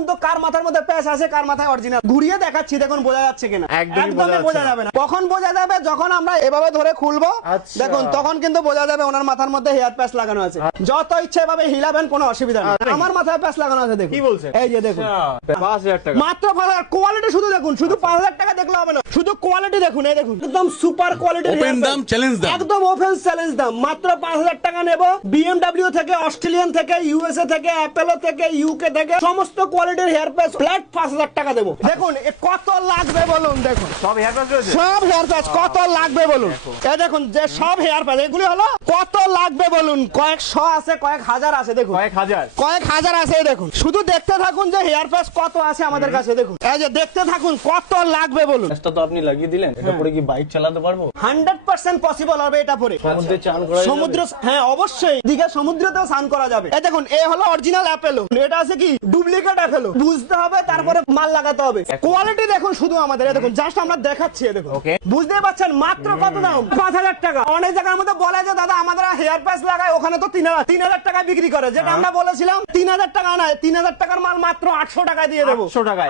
বলুন তো কার মাথার মধ্যে প্যাচ আছে, কার মাথায় অরিজিনাল? ঘুরিয়ে দেখাচ্ছি, দেখুন বোঝা যাচ্ছে কিনা? একদমই বোঝা যাবে না। কখন বোঝা যাবে? যখন আমরা এভাবে ধরে খুলবো, দেখুন তখন কিন্তু বোঝা যাবে ওনার মাথার মধ্যে হেয়ার প্যাচ লাগানো আছে। যত ইচ্ছে এভাবে হিলাবেন, কোনো অসুবিধা নেই। আমার মাথায় প্যাচ লাগানো আছে, দেখুন। কি বলছেন? এই যে দেখুন, 5000 টাকা মাত্র 5000। কোয়ালিটি শুধু দেখুন, শুধু 5000 টাকা দেখলে হবে না, শুধু কোয়ালিটি দেখুন। এই দেখুন, একদম সুপার কোয়ালিটি, ওপেন দাম, চ্যালেঞ্জ দাম, একদম ওপেন চ্যালেঞ্জ দাম। মাত্র 5000 টাকা নেব। BMW থেকে, অস্ট্রেলিয়ান থেকে, USA থেকে, অ্যাপেলো থেকে, UK থেকে সমস্ত কোয়ালিটির হেয়ার প্যাচ ফ্ল্যাট 5000 টাকা দেব। দেখুন কত লাগবে বলুন? দেখুন সব হেয়ার প্যাচ রয়েছে, সব হেয়ার প্যাচ কত লাগবে বলুন? এই দেখুন যে সব হেয়ার প্যাচ, এগুলি হলো কত লাগবে বলুন? কয়েকশো আছে, কয়েক হাজার আছে। দেখুন কয়েক হাজার আছে। এই দেখুন, শুধু দেখতে থাকুন যে হেয়ার প্যাচ কত আছে আমাদের কাছে। দেখুন এই যে দেখতে থাকুন কত লাগবে বলুন। এটা তো আপনি লাগিয়ে দিলেন, এটা পরে কি বাইক চালাতে পারবো? 100% পসিবল হবে এটা পরে। সমুদ্রে চান করা যাবে? সমুদ্র, হ্যাঁ অবশ্যই, দীঘা সমুদ্রেতেও স্নান করা যাবে। এই দেখুন এ হলো অরিজিনাল অ্যাপেলো, এটা আছে কি ডুপ্লিকেট অ্যাপেলো। বুঝতে হবে, তারপরে মাল লাগাতে হবে। কোয়ালিটি দেখুন শুধু আমাদের। এই দেখুন জাস্ট আমরা দেখাচ্ছি। এই দেখুন, বুঝতে পারছেন মাত্র কত দাম? 5000 টাকা। অনেক জায়গার মধ্যে বলে যে দাদা আমাদের হেয়ার প্যাচ লাগায়, ওখানে তো 3000 টাকা বিক্রি করে। যেটা আমরা বলেছিলাম 3000 টাকা না, 3000 টাকার মাল মাত্র 800 টাকায় দিয়ে দেবো।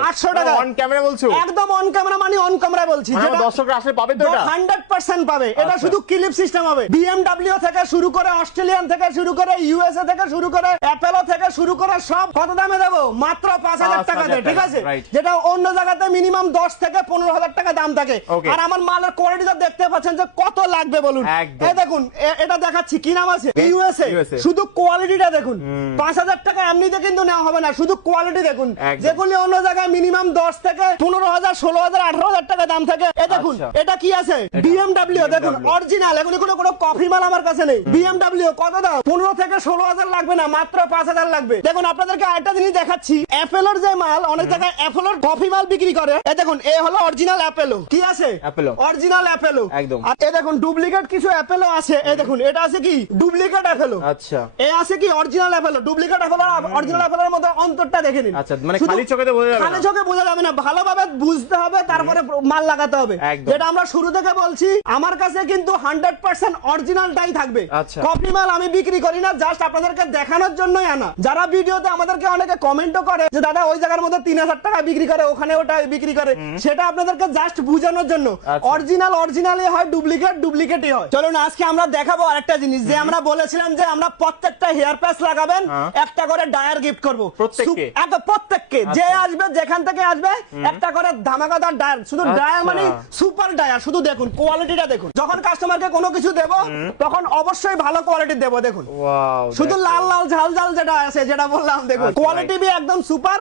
800 টাকা অন ক্যামেরা বলছো? একদম অন ক্যামেরা, মানে অন ক্যামেরা বলছি। যেটা দর্শকরা আসলে পাবে তো এটা 100% পাবে। এটা শুধু ক্লিপ সিস্টেম হবে। BMW থেকে শুরু করে, অস্ট্রেলিয়ান থেকে শুরু করে, USA থেকে শুরু করে, অ্যাপেলো থেকে শুরু করে সব কত দামে দেবো? মাত্র 5000 টাকা দিয়ে, ঠিক আছে? যেটা অন্য জায়গাতে মিনিমাম 10 থেকে 15000 টাকা দাম থাকে। আর আমার মালের কোয়ালিটিটা দেখতে পাচ্ছেন যে কত লাগবে বলুন। এই দেখুন এটা দেখাচ্ছি, কি নাম আছে? USA। শুধু কোয়ালিটিটা দেখুন। 5000 টাকা এমনিতে কিন্তু নেওয়া হবে না, শুধু কোয়ালিটি দেখুন। যেগুলি অন্য জায়গায় মিনিমাম 10 থেকে 15000, 16000, 18000 টাকা দাম থাকে। এই দেখুন এটা কি আছে? BMW। দেখুন অরিজিনাল, এগুলি কোনো কপি মাল আমার কাছে নেই। BMW কত দাম? 15 থেকে 16000 লাগবে না, মাত্র 5000 লাগবে। দেখুন আপনাদেরকে আরেকটা জিনিস দেখাচ্ছি। অ্যাপেলোর যে মাল, অনেক জায়গায় অ্যাপেলোর কপি মাল বিক্রি করে। এই দেখুন এ হলো অরিজিনাল অ্যাপেলো। কি আছে? অরিজিনাল অ্যাপেলো একদম। আর এই দেখুন ডুপ্লিকেট কিছু অ্যাপেলো আছে। এই দেখুন এটা আছে কি ডুপ্লিকেট অ্যাপেলো। আচ্ছা, এ আছে কি original Apollo. Duplicate Apollo original অ্যাপেলোর মধ্যে অন্তরটা দেখে নিন। আচ্ছা, মানে খালি চোখে তো বোঝা যাবে না। খালি চোখে বোঝা যাবে না, ভালোভাবে বুঝতে হবে, তারপরে মাল লাগাতে হবে। যেটা আমরা শুরু থেকে বলছি, আমার কাছে কিন্তু 100% অরিজিনালটাই থাকবে। কপি মাল আমি বিক্রি করি না, জাস্ট আপনাদেরকে দেখানোর জন্যই আনা। যারা ভিডিওতে আমাদেরকে অনেকে কমেন্টও করে যে দাদা ওই জায়গার মধ্যে 3000 টাকা বিক্রি করে, ওখানে ওটা বিক্রি করে, সেটা আপনাদেরকে জাস্ট বোঝানোর জন্য। অরিজিনাল অরিজিনালই হয়, ডুপ্লিকেট ডুপ্লিকেটই হয়। চলুন আজকে আমরা দেখাবো আরেকটা জিনিস, যে আমরা বলেছিলাম যে আমরা প্রত্যেকটা হেয়ার প্যাচ লাগাবেন একটা করে ডায়ার গিফট করবো প্রত্যেককে। যে আসবে, যেখান থেকে আসবে, একটা করে ধামাকাদার ডায়ার। শুধু ডায়ার মানে সুপার ডায়ার। শুধু দেখুন কোয়ালিটিটা দেখুন। যখন কাস্টমারকে কোনো কিছু দেবো তখন অবশ্যই ভালো কোয়ালিটি দেবো। দেখুন শুধু লাল লাল ঝাল ঝাল যেটা আছে, যেটা বললাম, দেখুন কোয়ালিটি একদম সুপার।